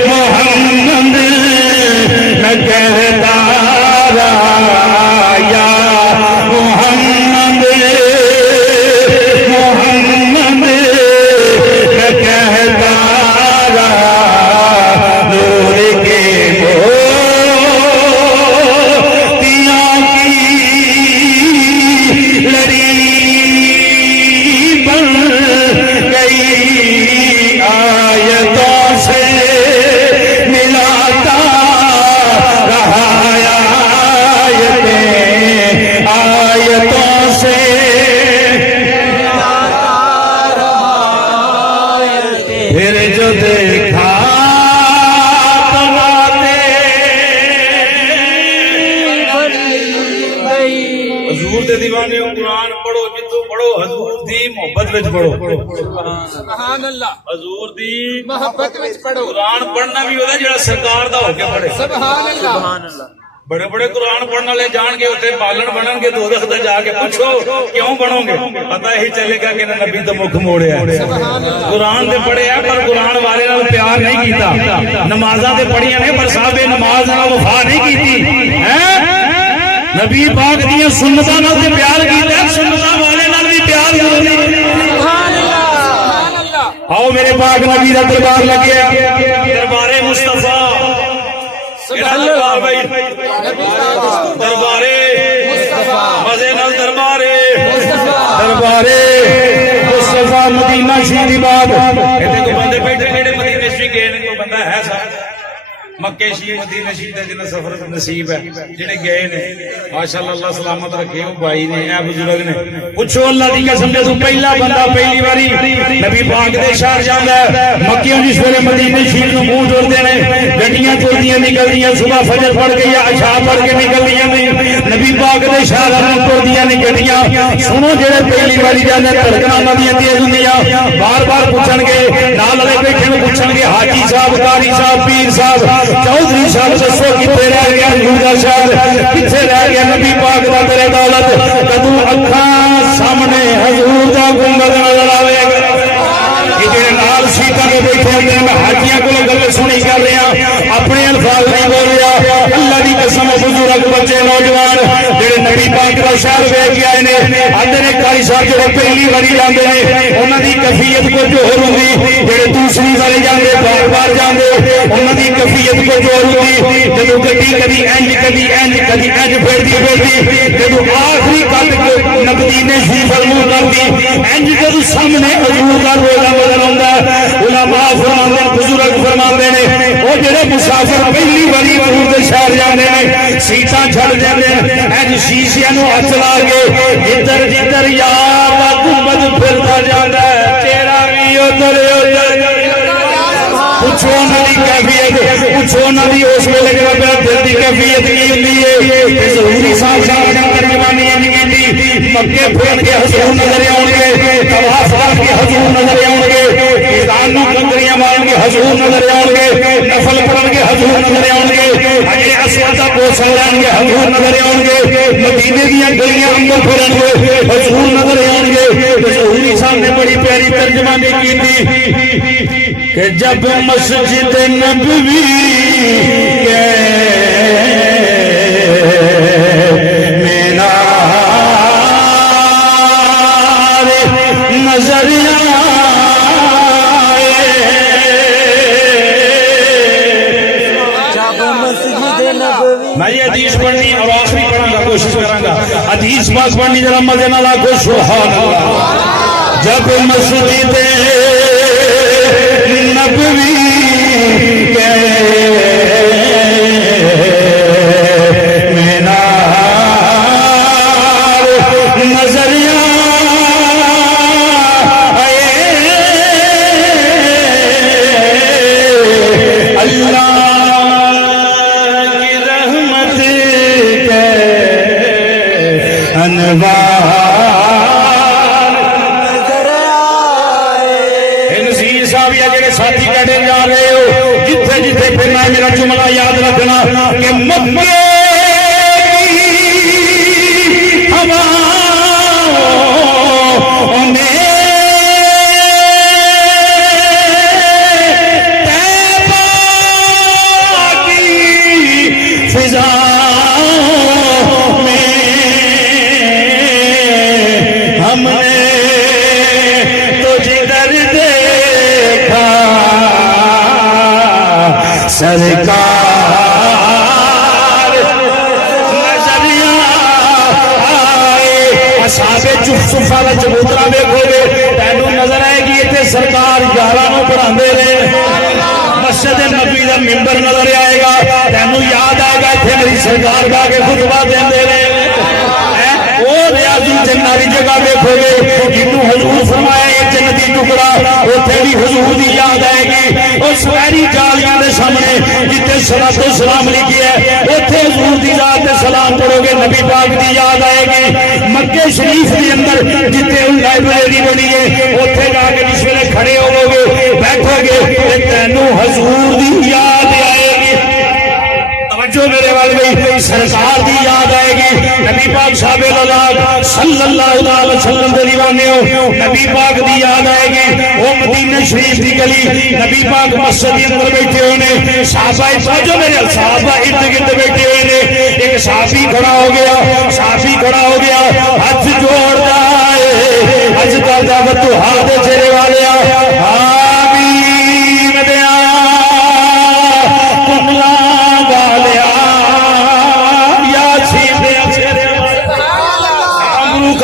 محمد میں کہتا رہا یا محمد محمد میں کہتا رہا نور کے موتیاں کی لڑی بن گئی آیتوں سے ملاتا رہا آیتوں سے پھر جو دیکھا حضور دے دیوانے قرآن پڑھو جتو پڑھو حضور دی محبت وچ پڑھو. سبحان اللہ. حضور دی محبت وچ پڑھو. قرآن پڑھنا بھی ہوتا جڑا سرکار دا ہو کے پڑھے. سبحان اللہ. بڑے بڑے قرآن پڑھنے والے جان کے اتنے بالن بنن گے دوزخ تے جا کے پوچھو کیوں بنو گے پتہ ہی چلے گا کہ نبی تو مکھ موڑیا. قرآن دے پڑھے ہیں پر قرآن والے نال پیار نہیں کیتا. نمازاں تے پڑھیاں نے پر صاحب نماز نال وفا نہیں کیتی. نبی پاک دی سنتاں نال تے پیار کیتا. سنتاں والے نال بھی پیار ضروری. سبحان اللہ. سبحان اللہ. آؤ میرے پاک نبی دا دربار لگیا دربار مصطفیٰ. دربارے مزے نال دربارے مصطفیٰ مدینہ شریف باد کو بندے بیٹھے جڑے مدینے شریف گئے نے کوئی بندہ ہے صاحب مکے شریف مدینہ شریف دا جنہ سفر نصیب ہے جڑے گئے نے ماشاءاللہ اللہ سلامت رکھے وہ بھائی نے اے بزرگ نے پوچھو اللہ دی قسم دے تو پہلا بندہ پہلی باری نبی پاک دے شہر جاندا ہے. مکیوں جس ویلے مدینے شریف نو منہ جوڑدے نے گڈیاں چلدیاں نکلدیاں صبح فجر پڑھ کے یا عشاء پڑھ کے نکلدیاں نے نبی پاک دے شہر نو ٹردیاں نے گڈیاں. سنو جڑے پہلی باری جاندے دھڑکناں انہاں دیاں تیز ہوندیاں بار بار پوچھن گے نال والے بیٹھے نو پوچھن گے حاجی صاحب قاری صاحب پیر صاحب چودھری صاحب دسو کتنے رہ گیا حضور شاہد کتنے رہ گیا نبی پاک دا تیرے دولت کدو اکھاں سامنے حضور دا گنبد نظر آوے گا جڑے نال سیٹاں تے بیٹھے ہوندے میں حاجیاں کول گل سنی کر رہا اپنے الفاظ نہیں بول رہا اللہ دی قسم بزرگ بچے نوجوان جڑے نبی پاک دا شہر ویکھ کے آئے نے آندے نے قاری صاحب جو پہلی باری جاندے نے انہاں دی کیفیت کچھ ہور ہوندی جڑے دوسری باری جاندے بار بار جاندے انہاں دی کیفیت کچھ ہور ہوندی جدوں گڈی کبھی انج پھردی جدوں آخری کٹ کے مدینے شریف فرمو کرਦੀ انج جدوں سامنے حضور دا روزہ نظر آਉਂਦਾ علماء فرماندے بزرگ فرماندے نے او جڑے مسافر پہلی باری حضور دے شہر جاندے نے سیٹاں چھڑ جاندے نے انج شیشیاں نوں ہاتھ لا کے جدھر جدھر یار دا گنبد پھردا جاندا ہے تیرا وی ادھر پوچھو نبی کیفیت پوچھو نبی اس ویلے میرا دل کی کیفیت کی ہوندی ہے ضروری صاحب نے ترجمانی کی مکے پھر کے حضور نظر آؤ گے طواف کر کے حضور نظر آؤ گے میدان میں کنکریاں مارن کے حضور نظر آؤ گے نفل پڑھن کے حضور نظر آؤ گے اجے اسود کا بوسہ لین کے حضور نظر آؤ گے مدینے دیا گلیاں اندر پھرن گے حضور نظر آؤ گے ضروری صاحب نے بڑی پیاری ترجمانی کی تھی کہ جب مسجد نبوی کے مینار نظر آئے میں یہ حدیث پڑھنی اور آخری پڑھوں گا کوشش کروں گا حدیث پاک پڑھنی ذرا مزے نہ لا کو سبحان اللہ جب مسجد نبوی کے مینار نظر آئے اللہ کی رحمت کے انوار ساتھی بیٹھے جا رہے ہو جتھے جتھے پھرنا ہے میرا جملہ یاد رکھنا کہ مکے کی ہواؤں میں طیبہ کی فضاؤں میں ہم نے سرکار نظریہ آئے اصحاب چف والا چبوترا دیکھو گے تینوں نظر آئے گی اتنے سرکار 11 نو پڑھاندے رہے مسجد نبی دا ممبر نظر آئے گا تینوں یاد آئے گا اتنے میری سرکار با کے خطبہ دیندے رہے وہ ریاض الجنہ جگہ دیکھو گے جنوں حضور فرمایا یہ جنتی ٹکڑا اتنے بھی حضور دی یاد آئے گی اور سویری جالیاں دے سامنے جتنے صلاۃ و سلام لکھی ہے اتنے حضور دی ذات تے سلام پڑھو گے نبی پاک دی یاد آئے گی مکے شریف کے اندر جتنے لائبریری بنی ہے اتنے جا کے جس ویلے کھڑے ہو گے بیٹھو گے تینوں حضور دی یاد آئے گی توجہ میرے والے سرکار دی یاد آئے گی نبی پاک صاحب اللہ صلی اللہ علیہ وسلم دے دیوانے ہو نبی پاک دی یاد آئے گی وہ مدینہ شریف دی گلی نبی پاک مسجد کے اندر بیٹھے ہوئے نے صحابہ توجہ میرے صحابہ ارد گرد بیٹھے ہوئے نے ایک صحابی کھڑا ہو گیا ہاتھ جوڑتا ہے حج کردا تو ہاتھ چہرے والے آمین دیا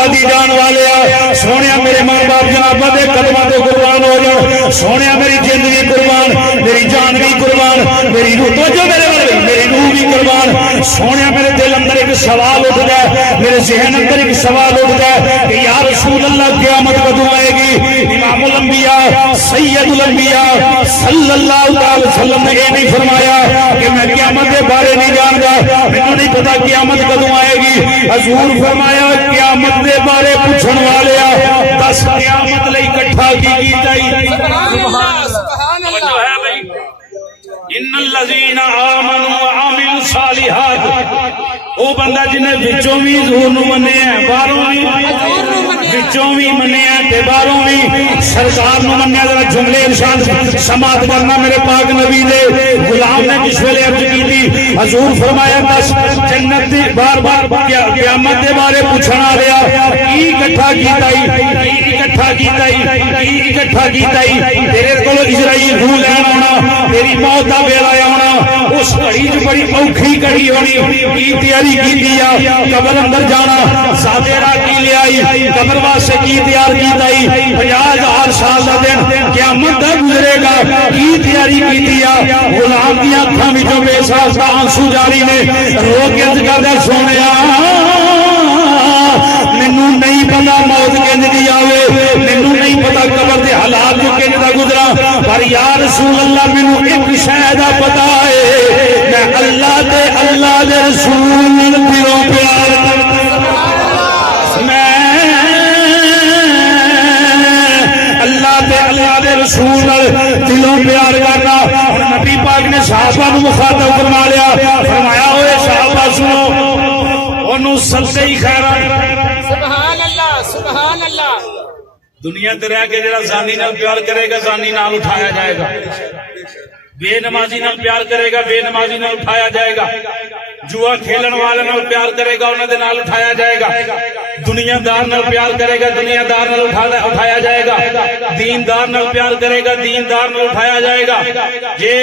دی جان والے سونے میرے ماں باپ جناب دے قدماں تے قربان ہو جاؤ سونے میری زندگی قربان میری جان بھی قربان میری روح تو جو میری روح بھی قربان سونے میرے دل اندر ایک سوال اٹھ جائے میرے ذہن اندر ایک سوال اٹھ جائے کہ یا رسول اللہ قیامت کدوں آئے گی امام الانبیاء سید الانبیاء صلی اللہ علیہ وسلم نے یہ نہیں فرمایا کہ میں قیامت کے بارے نہیں جانتا مجھے نہیں پتا قیامت کدوں آئے گی حضور فرمایا قیامت کے بارے پوچھن والے 10 قیامت لئی اکٹھا کی چاہیے ان الذین آمنوا وعملوا الصالحات او بندہ جنہیں وچوں بھی حضور نو منیا باہروں بھی وچوں بھی منیا تے باہروں بھی سرکار نو منیا. ذرا جملے ارشاد سماعت کرنا میرے پاک نبی دے غلام نے جس ویلے عرض کی تھی حضور فرمایا بس جنت دی بار بار قیامت دے بارے پوچھنا آ رہا کی اکٹھا کیتا تیرے کولو اسرائیل روح لین آنا تیری موت دا ویلا آنا اس گھڑی جو بڑی اوکھی گھڑی ہونی کی تیاری کی دیا قبر اندر جانا سادے راہ کی لے آئی قبر واسطے کی تیار کی دائی 50,000 سال دا دن قیامت دا گزرے گا کی تیاری کی دیا. غلام دی اکھاں وچوں بے ساز دا آنسو جاری نے رو کے عرض کردا سونیا مینو نہیں پتا موت کنج دی آوے مینو نہیں پتا قبر دے حالات جو کنج دا گزرا پر یا رسول اللہ مینو ایک شے دا پتا ہے میں اللہ دے رسول دلوں پیار میں اللہ دے رسول دلوں پیار کرنا. اور نبی پاک نے صحابہ نو مخاطب فرما لیا فرمایا ہوئے صحابہ سنو انہوں سلسے ہی خیران سبحان اللہ سبحان اللہ. دنیا تے رہ کے جڑا زانی نال پیار کرے گا زانی نال اٹھایا جائے گا بے نمازی نال پیار کرے گا بے نمازی نال اٹھایا جائے گا جوا کھیلن والے نال پیار کرے گا انہاں دے نال اٹھایا جائے گا دنیا دار نال پیار کرے گا دنیا دار نال اٹھایا جائے گا دین دار نال پیار کرے گا دین دار نال اٹھایا جائے گا. جے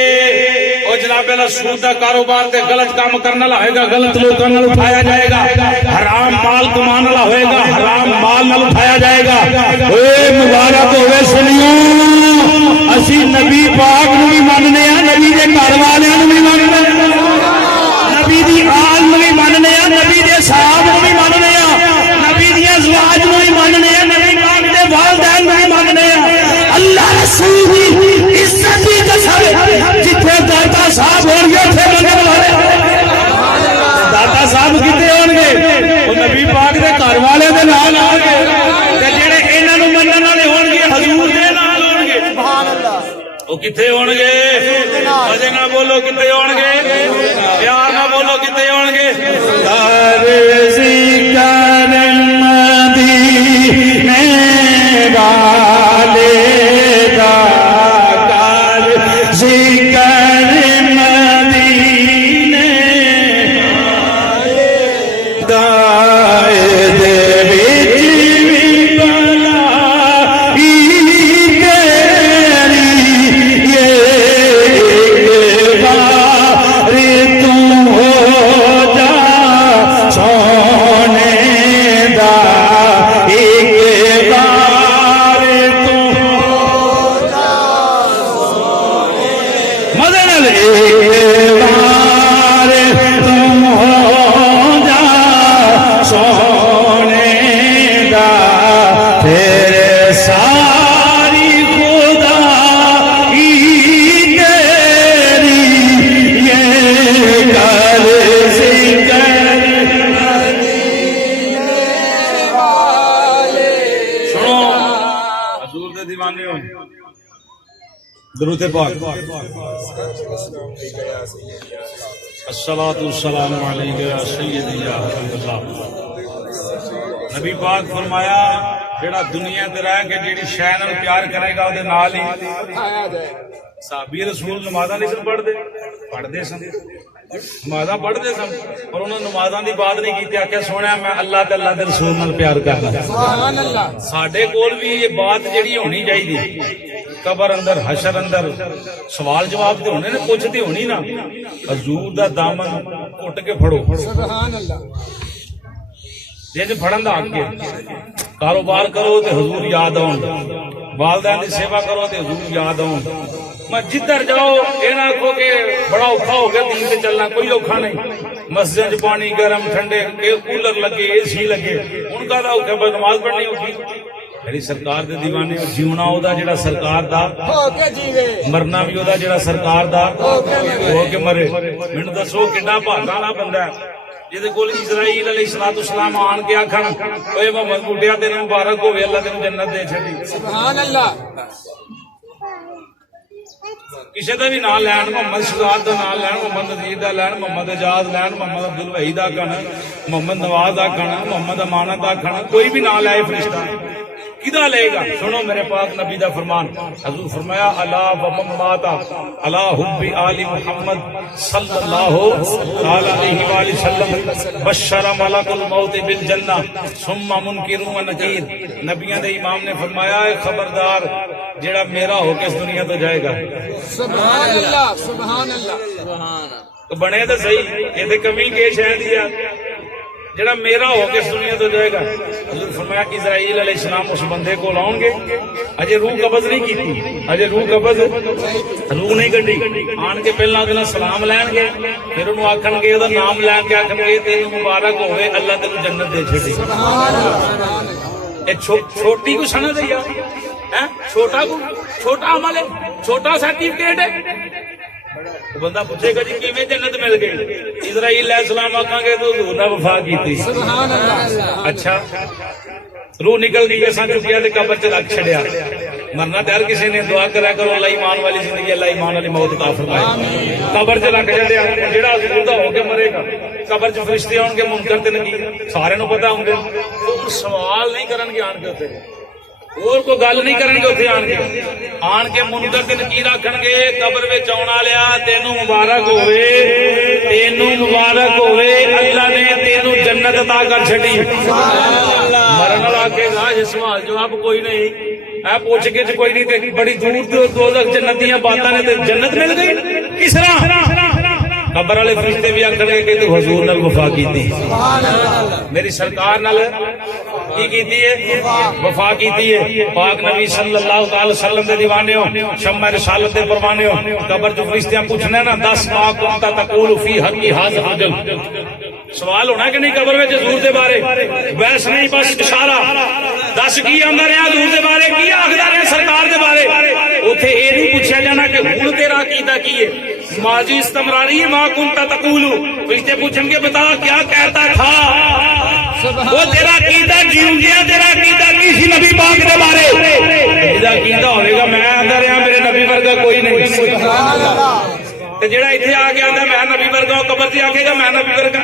او جناب اللہ سود دا کاروبار تے غلط کام کرن والا ہوئے گا غلط لوکاں نال اٹھایا جائے گا حرام مال کمان والا ہوئے گا حرام مال نال اٹھایا جائے گا. اے مبارک ہوئے سنیو اسی نبی پاک نو بھی مننے ہیں نبی دے گھر والیاں نو بھی مننے ہیں نبی دی آل نو بھی مننے ہیں نبی دے صحابہ نو بھی مننے ہیں نبی دی ازواج نو بھی مننے ہیں نبی پاک دے والدین نو بھی مننے ہیں. اللہ رسول دی عزت دی قسم جتھے داتا صاحب ہون گے اوتھے منن والے داتا صاحب کتے ہون گے او نبی پاک دے گھر والے دے نال آن گے تے جڑے انہاں نو منن والے ہون گے حضور دے نال ہون گے سبحان اللہ. وہ کتنے ہون گے مزے نہ بولو کتنے ہون گے پیار نہ بولو کتنے ہون گے. درود پاک الصلاۃ والسلام علیک یا سیدی یا حبیب اللہ. نبی پاک فرمایا جڑا دنیا تے رہ کے جیڑی شے نال پیار کرے گا اودے نال ہی آیا جائے. صحابی رسول نمازاں نہیں پڑھدے سن نمازاں پڑھدے سن اور انہوں نے نمازاں دی بات نہیں کیتی آکھیا سونا میں اللہ تے اللہ دے رسول نال پیار کردا. سبحان اللہ. ساڈے کول بھی یہ بات جڑی ہونی چاہیے قبر اندر حشر اندر سوال جواب تے ہونے نے پوچھ تے ہونی نا حضور دا دامن گھٹ کے پھڑو سبحان اللہ. جے پھڑن دا حق ہے. کاروبار کرو تے حضور یاد آؤں والدین دی سیوا کرو تے حضور یاد آؤں. میں جدھر جاؤ یہ نہ آخو کہ بڑا اوکھا ہو گیا دین تے چلنا کوئی اوکھا نہیں. مسجد پانی گرم ٹھنڈے کولر لگے اے سی لگے ان کا اوکھا بس نماز پڑھنی اوکھی. میری سرکار دے دیوانے جیونا او دا جڑا سرکار دا ہو کے جیوے مرنا بھی او دا جڑا سرکار دا ہو کے مرے. مینوں دسو کڈا بھاگا والا بندہ ہے جہدے کول اسرائیل علیہ السلام آن کے آکھن اوے محمد بوٹیا تینوں مبارک ہوے اللہ تینوں جنت دے چھڈی. سبحان اللہ. کسی کا بھی نام لین، محمد شہزاد کا نام لین، محمد نذیر کا لین، محمد اعجاز لین، محمد عبد الوحید آکھن، محمد نواز آکھن، محمد امانت آکھن، کوئی بھی نام لائے فرشتہ کدا لے گا؟ سنو میرے پاک نبی دا فرمان، حضور فرمایا الا ومن مات الا حب آل محمد صلی اللہ علیہ وآلہ وسلم بشر ملک الموت بالجنہ ثم منکر و نکیر۔ نبیوں دے امام نے فرمایا ہے خبردار جیڑا میرا ہو کے اس دنیا تو جائے گا۔ سبحان اللہ سبحان اللہ۔ تو بنے تو صحیح، یہ تو کمی کے شاید دیا جڑا میرا ہو کے اس دنیا تو جائے گا۔ حضور فرمایا اسرائیل علیہ السلام اس بندے کو لاؤں گے، اجے روح قبض نہیں کی، اجے روح قبض روح نہیں کڈی، آن کے پہلا دن سلام لین گے، پھر انہوں آکھن گے دا نام لین کے آکھن گے تینوں مبارک ہوئے اللہ تینوں جنت دے چھڑی۔ چھوٹی کو سنا دیا چھوٹا کو چھوٹا عمل ہے، چھوٹا سرٹیفکیٹ ہے۔ بندہ پوچھے گا جی کیویں جنت مل گئی؟ اسرائیل علیہ السلام آکھاں گے تو حضور نے وفا کیتی۔ سبحان اللہ۔ اچھا روح نکل گئی، اساں چکیا تے قبر چ رکھ چھڑیا۔ مرنا تے ہر کسی نے دعا کرا کرو اللہ ایمان والی زندگی، اللہ ایمان والی موت عطا فرمائے۔ قبر چ رکھ چھڑیا، جڑا حضور دا ہو کے مرے گا قبر چ فرشتے آن کے منکر تے نکیر سارے نو پتہ ہوں گے، وہ سوال نہیں کرن گے آن کے اوتے، اور کوئی گل نہیں کرن گے اتنے آن کے منکر تے نکیر آکھن گے قبر وچ آن والیا تینوں مبارک ہوئے، تینوں مبارک ہوئے، اللہ نے تینوں جنت عطا کر چھڈی۔ مرن والا کے گا یہ سوال جواب کوئی نہیں، اے پوچھ کے کوئی نہیں تے بڑی دور دور دوزخ جنت دیاں باتاں نے تے جنت مل گئی کس طرح؟ قبر والے فرشتے بھی آکھن گے کہ تو حضور نال وفا کیتی، میری سرکار نال کی کیتی ہے؟ وفا کیتی ہے۔ پاک نبی صلی اللہ تعالی وسلم دے دیوانے ہو، شمع رسالت دے پروانے ہو، قبر جو فرشتیاں پوچھنا نا 10 ما کنت تقول فی حق ھذا الرجل، سوال ہونا کہ نہیں قبر میں حضور دے بارے؟ ویس نہیں بس اشارہ، 10 کی آندا رہیا حضور دے بارے، کی آکھدا رہیا سرکار دے بارے۔ اوتھے اے نہیں پوچھا جانا کہ ہن تیرا عقیدہ کی ہے، ماضی استمراری ما کنت تقول، فرشتے پوچھیں گے بتا کیا کہتا تھا، وہ تیرا عقیدہ جیوں گیا، تیرا عقیدہ کی سی نبی پاک دے بارے؟ میرا عقیدہ ہوے گا میں آندا رہیا میرے نبی ورگا کوئی نہیں۔ سبحان اللہ۔ تے جڑا ایتھے آ کے آندا میں نبی ورگا، قبر تے آکھے گا میں نبی ورگا۔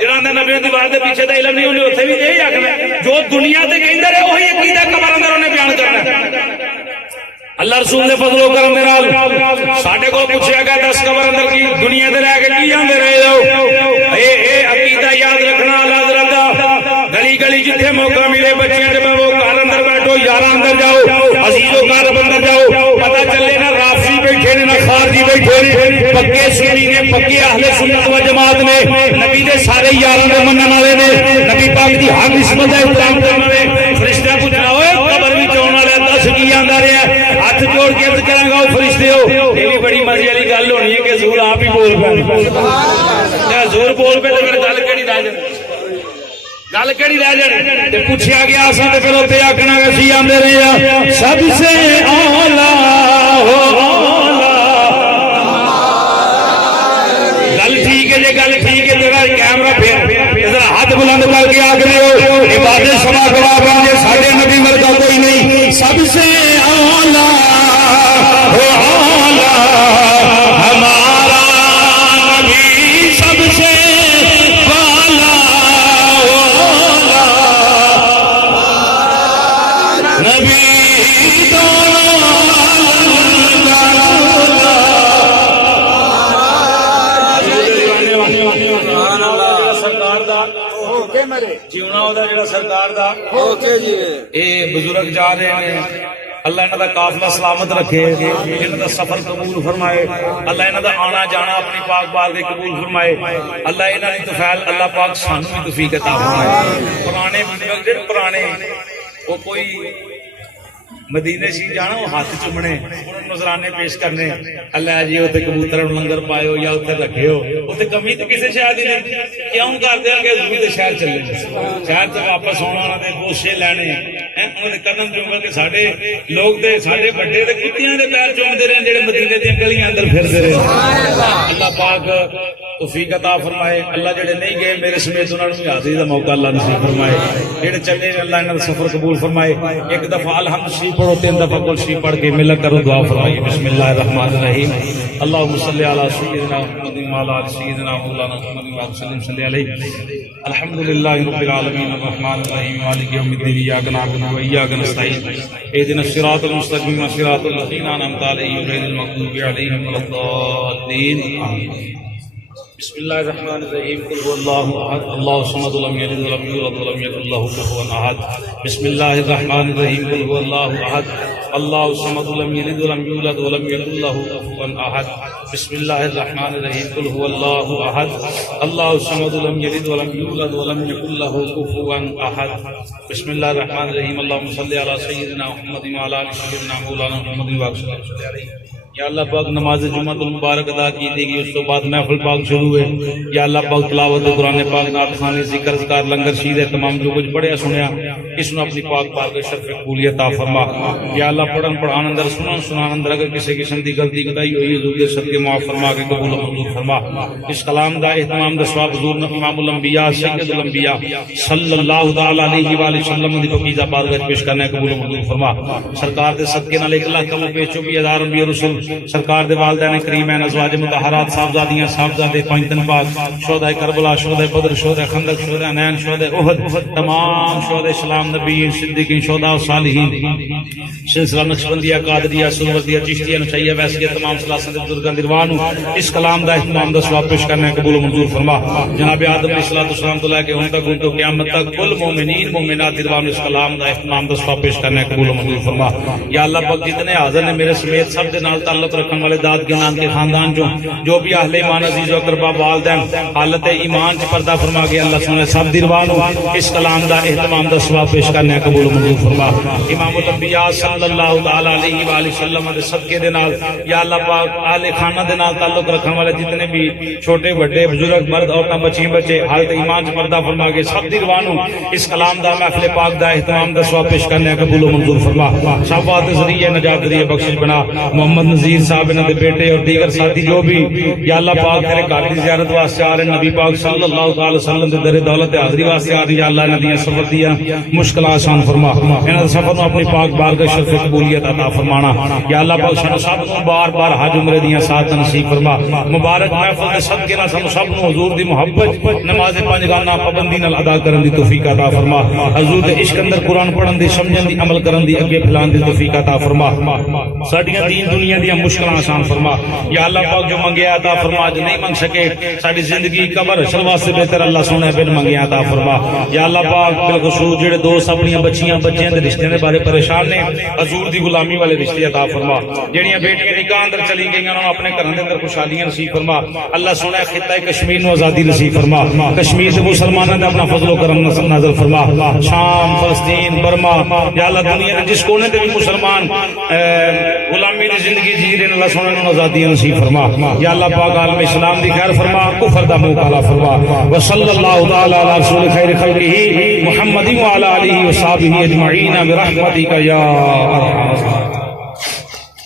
جڑا آندا نبی دی دیوار دے پیچھے دا علم نہیں، انہیں اوتھے بھی یہی آکھنا جو دنیا تے کہندا رہے وہی عقیدہ قبر اندر انہیں بیان کرنا۔ اللہ رسول نے فضل و کرم دے نال ساڈے کول پوچھیا گیا 10 قبر اندر کی دنیا تے رہ کے کی آندے رہے ہو؟ اے عقیدہ یاد رکھنا اللہ حضرت دا، گلی گلی جتھے موقع ملے بچیاں تے وہ گھر اندر بیٹھو، یاراں اندر جاؤ، عزیزو گھر اندر جاؤ، پتہ چلے نا رافضی بیٹھے نے نہ خارجی بیٹھے نے، پکے سنی نے، پکے اہل سنت و جماعت نے، نبی دے سارے یاراں دے منن والے نے، نبی پاک دی ہر نسبت دا احترام کرن والے۔ فرشتہ پوچھنا ہوئے قبر وچ آن والے 10 کی آندا رہیا، ہاتھ جوڑ کے عرض کراں گا فرشتے ہو، یہ بھی بڑی مزے والی گل ہونی ہے کہ حضور آپ ہی بول پے، حضور بول پے تے پھر گل کیڑی رہ جائے، گل کیڑی رہ جائے؟ تے پوچھیا گیا اساں تے پھر اوتے آکھنا کہ اسی آندے رہے سب سے اولا ہو اولا۔ گل ٹھیک ہے جی، گل ٹھیک ہے، تیرا کیمرہ پھر ذرا ہاتھ بلند کر کے آکھ رہے ہو عبادت سما گواہ بن جے ساڈے نبی ورگا کوئی نہیں، سب سے اولا ہو اولا ہمارا نبی، سب سے والا ہو اولا نبی سرکار دا اے بزرگ جا رہے ہیں، اللہ انہاں دا قافلہ سلامت رکھے، انہاں دا سفر قبول فرمائے، اللہ انہاں دا آنا جانا اپنی پاک بارگاہ قبول فرمائے، اللہ انہاں دی توفیق اللہ پاک سانوں بھی توفیق عطا فرمائے۔ پرانے بزرگ جڑے پرانے وہ کوئی مدینے سی جانا وہ ہاتھ چومنے نذرانے پیش کرنے، اللہ جی اتنے کبوتر لنگر پائے ہو یا اتنے رکھے ہو، اتنے کمی تو کسی شہر کی نہیں، کیوں کرتے ہیں کہ زمین کے شہر چلے شہر سے واپس ہونا دے گوشے لینے انہوں نے قدم چوم کے سارے لوگ دے سارے بڑے دے کتیاں دے پیر چومتے رہے جڑے مدینے دیا گلیاں اندر پھرتے رہے۔ اللہ پاک توفیق عطا فرمائے اللہ جڑے نہیں گئے میرے سمیت انہوں نے حاضری دا موقع اللہ نصیب فرمائے جڑے چلے اللہ انہاں دا سفر قبول فرمائے ایک دفعہ الحمد شریف پڑھو 3 دفعہ کل شریف پڑھ کے مل کرو دعا فرمائیے بسم اللہ الرحمن الرحیم اللہم صلی علی سیدنا محمد وعلی آل سیدنا مولانا محمد وسلم صلی علیہ الحمدللہ رب العالمین الرحمن الرحیم مالک یوم الدین ایاک نعبد و ایاک نستعین اهدنا الصراط المستقیم صراط الذین انعمت علیہم غیر المغضوب علیہم ولا الضالین آمین بسم اللہ الرحمن الرحیم قل هو اللہ احد اللہ الصمد لم یلد ولم یولد ولم یکن له کفوا احد بسم اللہ الرحمن الرحیم قل هو اللہ احد اللہ الصمد لم یلد ولم یولد ولم یکن له کفوا احد بسم اللہ الرحمن الرحیم قل هو اللہ احد اللہ الصمد لم یلد ولم یولد ولم یکن له کفوا احد بسم اللہ الرحمن الرحیم اللهم صل علی سیدنا محمد وعلی آل سیدنا مولانا محمد وسلم علیہ یا اللہ پاک نماز جمعہ المبارک ادا کی دی گئی اس تو بعد محفل پاک شروع ہوئے یا اللہ پاک تلاوت قرآن پاک نعت خوانی ذکر اذکار لنگر شید تمام جو کچھ پڑھیا سنیا اس نے اپنی پاک پاک شرف قبولیت عطا فرما یا اللہ پڑھن پڑھان اندر سنان اندر اگر کسی قسم دی غلطی کتائی ہوئی حضور سب کے معاف فرما کے قبول و منظور فرما اس کلام دا اہتمام دا ثواب حضور امام الانبیاء سید الانبیاء صلی اللہ تعالی علیہ وآلہ وسلم دی پاکیزہ بارگاہ پیش کرنے قبول و منظور فرما سرکار دے صدقے نال 1 لاکھ کم پیش 24,000 انبیاء رسول سرکار دے والدین کریمین ازواج مطہرات صاحبزادیاں صاحبزادے پنجتن پاک شہداء کربلا شہداء بدر شہداء خندق شہداء حنین شہداء احد تمام شہداء اسلام نبیین صدیقین شہداء و صالحین سلسلہ نقشبندیہ قادریہ سنوردیہ چشتیہ نشائیہ ویسیہ تمام سلاسن دے بزرگان دیروانو اس کلام دا اہتمام دا ثواب پیش کرنے قبول و منظور فرما جناب آدم علیہ السلام تو لے کے ان تک ان تو قیامت تک کل مومنین مومنات دیروانو اس کلام دا اہتمام دا ثواب پیش کرنے قبول و منظور فرما یا اللہ پاک جتنے حاضر نے میرے سمیت سب دے نال تعلق رکھن والے داد کے نام کے خاندان جو بھی اہل ایمان عزیز و اقربا والدین حالت ایمان سے پردہ فرما کے اللہ سنے سب دیروانو اس کلام دا اہتمام دا ثواب پیش کرنے قبول و منظور فرما امام الانبیاء صلی اللہ تعالی علیہ وآلہ وسلم دے صدقے دے نال یا اللہ پاک اہل خانہ دے نال تعلق رکھن والے جتنے بھی چھوٹے بڑے بزرگ مرد عورتاں بچی بچے حالت ایمان سے پردہ فرما کے سب دیروانو اس کلام دا محفل پاک دا اہتمام دا ثواب پیش کرنے قبول و منظور فرما شفاعت ذریعہ نجات ذریعہ بخشش بنا محمد نذیر صاحب نے بیٹے اور دیگر ساتھی جو بھی یا اللہ پاک تیرے گھر کی زیارت واسطے آ رہے نبی پاک صلی اللہ علیہ وسلم دے در دولت حاضری واسطے آ رہی یا اللہ نے دیا سفر دیا مشکل آسان فرما انہاں سفر نو اپنی پاک بارگاہ شرف قبولیت عطا فرمانا یا اللہ پاک سانو سب نو بار بار حج عمرے دیاں ساتھ نصیب فرما مبارک محفل دے صدقے نال سانو سب نو حضور دی محبت نماز پنج گانا پابندی نال ادا کرن دی توفیق عطا فرما حضور دے عشق اندر قرآن پڑھن دی سمجھن دی عمل کرن دی اگے پھیلان دی توفیق عطا فرما ساڈیاں دین دنیا دی مشکلاں آسان فرما یا اللہ پاک جو منگیا عطا فرما جو نہیں منگ سکے ساری زندگی قبر حشر واسطے بہتر اللہ سونے بن منگیا عطا فرما یا اللہ پاک بالخصوص جڑے دوست اپنی بچیاں بچیاں دے رشتے دے بارے پریشان نے حضور دی غلامی والے رشتے عطا فرما جڑیاں بیٹیاں نکاح اندر چلی گئیاں انہاں اپنے گھراں دے اندر خوشحالیاں نصیب فرما اللہ سونے خطہ کشمیر نو آزادی نصیب فرما کشمیر دے مسلماناں تے اپنا فضل و کرم نازل فرما شام فلسطین برما یا اللہ دنیا دے جس کونے تے بھی مسلمان غلامی دی زندگی جی رہے اللہ سونے نو آزادی نصیب فرما یا اللہ پاک عالم اسلام دی خیر فرما کفر دا منہ کالا فرما وصلی اللہ تعالی علی رسول خیر خلقہ محمد وعلی آلہ وصحبہ اجمعین برحمتک یا ارحم